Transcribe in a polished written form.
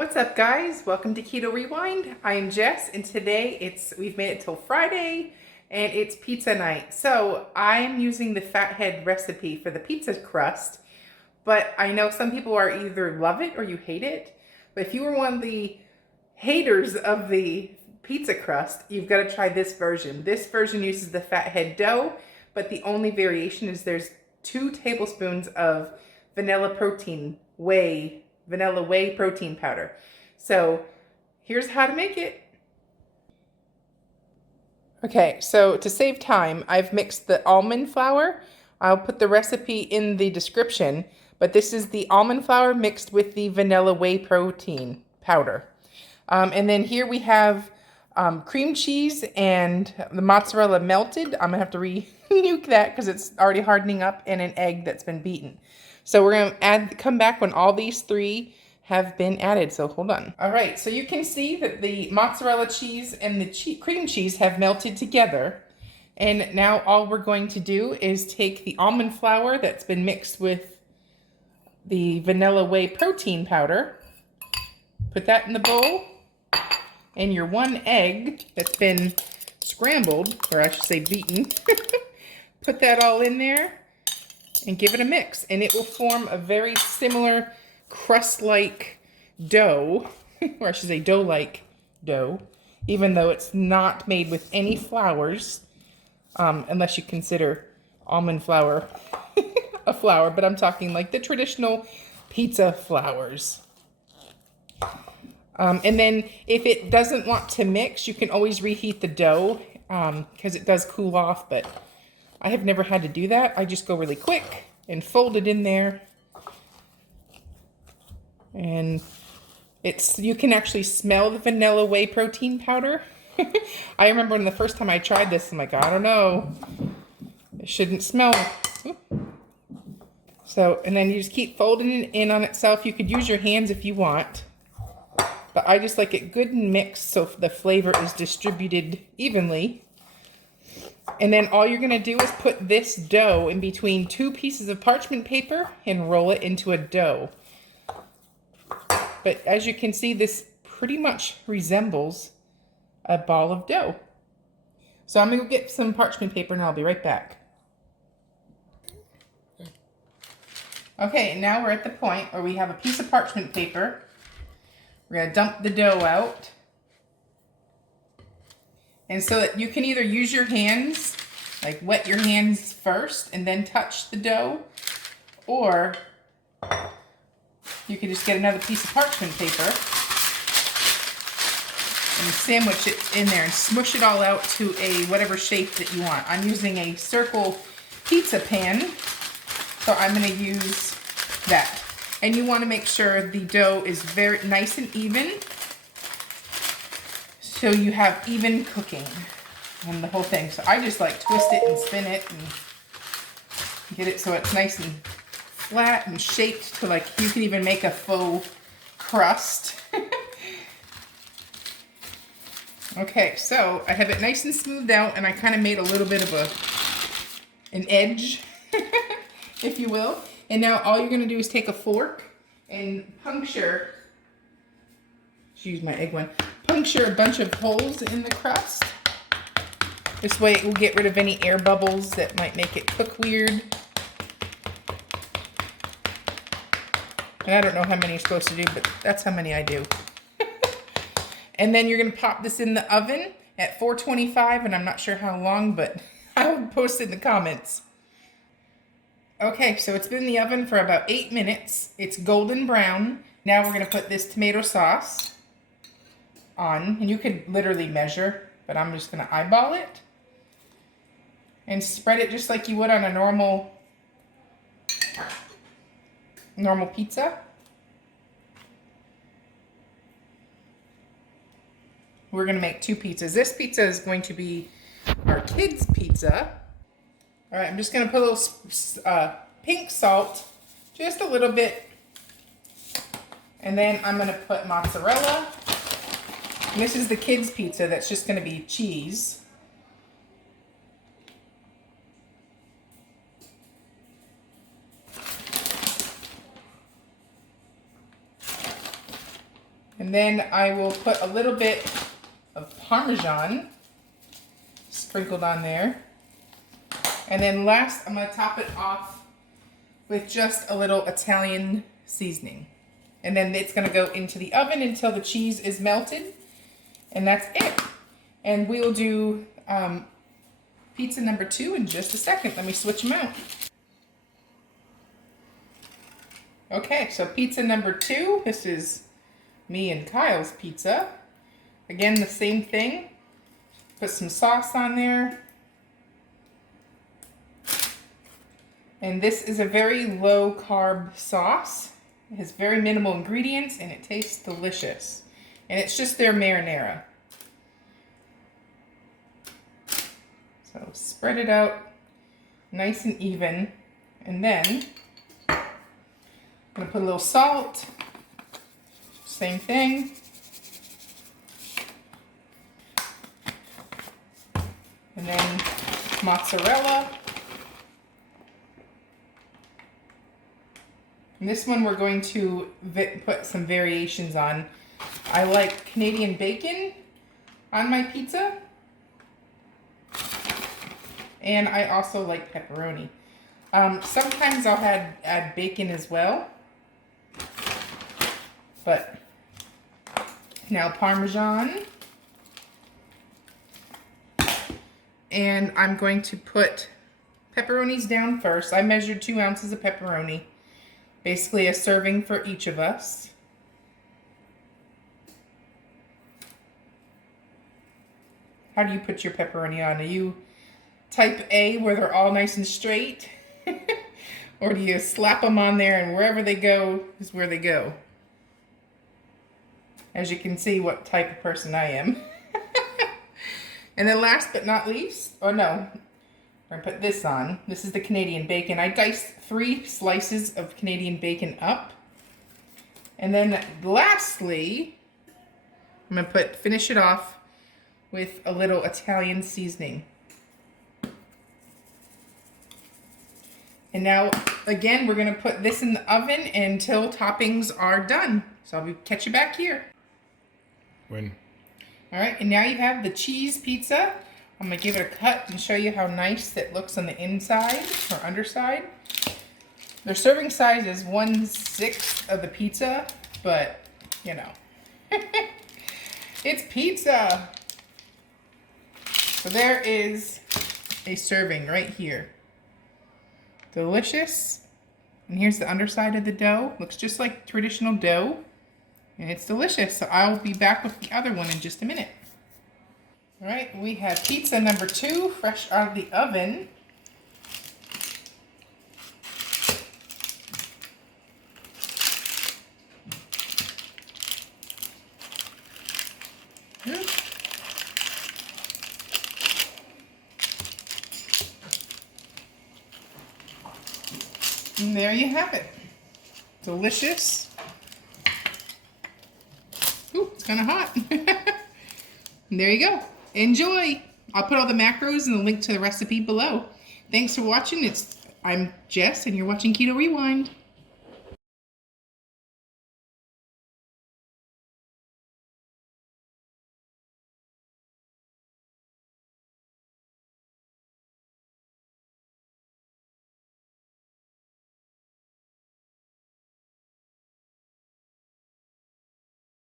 What's up, guys? Welcome to Keto Rewind. I'm Jess, and today we've made it till Friday and it's pizza night. So I'm using the FATHEAD recipe for the pizza crust, but I know some people are either love it or you hate it. But if you were one of the haters of the pizza crust, you've got to try this version. This version uses the FATHEAD dough, but the only variation is there's 2 tablespoons of vanilla whey protein powder. So here's how to make it. Okay, so to save time, I've mixed the almond flour. I'll put the recipe in the description, but this is the almond flour mixed with the vanilla whey protein powder. And then here we have cream cheese and the mozzarella melted. I'm gonna have to nuke that because it's already hardening up, and an egg that's been beaten. So we're gonna come back when all these 3 have been added, so hold on. All right, so you can see that the mozzarella cheese and the cream cheese have melted together. And now all we're going to do is take the almond flour that's been mixed with the vanilla whey protein powder, put that in the bowl, and your 1 egg that's been scrambled, or I should say beaten, put that all in there and give it a mix, and it will form a very similar crust-like dough, or I should say dough-like dough, even though it's not made with any flours, unless you consider almond flour a flour, but I'm talking like the traditional pizza flours. And then if it doesn't want to mix, you can always reheat the dough because it does cool off, but I have never had to do that. I just go really quick and fold it in there. And you can actually smell the vanilla whey protein powder. I remember when the first time I tried this, I'm like, I don't know. It shouldn't smell. So, and then you just keep folding it in on itself. You could use your hands if you want. But I just like it good and mixed so the flavor is distributed evenly. And then all you're going to do is put this dough in between 2 pieces of parchment paper and roll it into a dough. But as you can see, this pretty much resembles a ball of dough. So I'm going to go get some parchment paper and I'll be right back. Okay, and now we're at the point where we have a piece of parchment paper. We're going to dump the dough out. And so that you can either use your hands, like wet your hands first and then touch the dough, or you can just get another piece of parchment paper and sandwich it in there and smush it all out to a whatever shape that you want. I'm using a circle pizza pan, so I'm going to use that. And you want to make sure the dough is very nice and even, so you have even cooking on the whole thing. So I just like twist it and spin it and get it so it's nice and flat and shaped to like you can even make a faux crust. Okay, so I have it nice and smoothed out, and I kind of made a little bit of an edge, if you will. And now all you're going to do is take a fork and puncture, use my egg one, puncture a bunch of holes in the crust. This way it will get rid of any air bubbles that might make it cook weird. And I don't know how many you're supposed to do, but that's how many I do. And then you're going to pop this in the oven at 425, and I'm not sure how long, but I'll post it in the comments. Okay, so it's been in the oven for about 8 minutes. It's golden brown. Now we're going to put this tomato sauce on, and you could literally measure, but I'm just going to eyeball it and spread it just like you would on a normal pizza. We're going to make 2 pizzas. This pizza is going to be our kids' pizza. All right, I'm just going to put a little pink salt, just a little bit. And then I'm going to put mozzarella. And this is the kids' pizza that's just going to be cheese. And then I will put a little bit of Parmesan sprinkled on there. And then last, I'm going to top it off with just a little Italian seasoning. And then it's going to go into the oven until the cheese is melted. And that's it. And we'll do pizza number 2 in just a second. Let me switch them out. Okay, so pizza number 2. This is me and Kyle's pizza. Again, the same thing. Put some sauce on there. And this is a very low carb sauce. It has very minimal ingredients and it tastes delicious. And it's just their marinara. So spread it out nice and even. And then I'm going to put a little salt. Same thing. And then mozzarella. And this one we're going to put some variations on. I like Canadian bacon on my pizza. And I also like pepperoni. Sometimes I'll add bacon as well. But now Parmesan. And I'm going to put pepperonis down first. I measured 2 ounces of pepperoni. Basically a serving for each of us. How do you put your pepperoni on? Are you type A where they're all nice and straight? Or do you slap them on there and wherever they go is where they go? As you can see what type of person I am. And then last but not least, oh no, we're gonna put this on. This is the Canadian bacon. I diced 3 slices of Canadian bacon up. And then lastly, I'm gonna finish it off with a little Italian seasoning. And now, again, we're gonna put this in the oven until toppings are done. So I'll catch you back here. When? All right, and now you have the cheese pizza. I'm gonna give it a cut and show you how nice it looks on the inside or underside. Their serving size is 1/6 of the pizza, but you know, it's pizza. So there is a serving right here. Delicious. And here's the underside of the dough. Looks just like traditional dough. And it's delicious. So I'll be back with the other one in just a minute. All right, we have pizza number 2, fresh out of the oven. And there you have it. Delicious. Ooh, it's kind of hot. And there you go. Enjoy. I'll put all the macros and the link to the recipe below. Thanks for watching. I'm Jess, and you're watching Keto Rewind.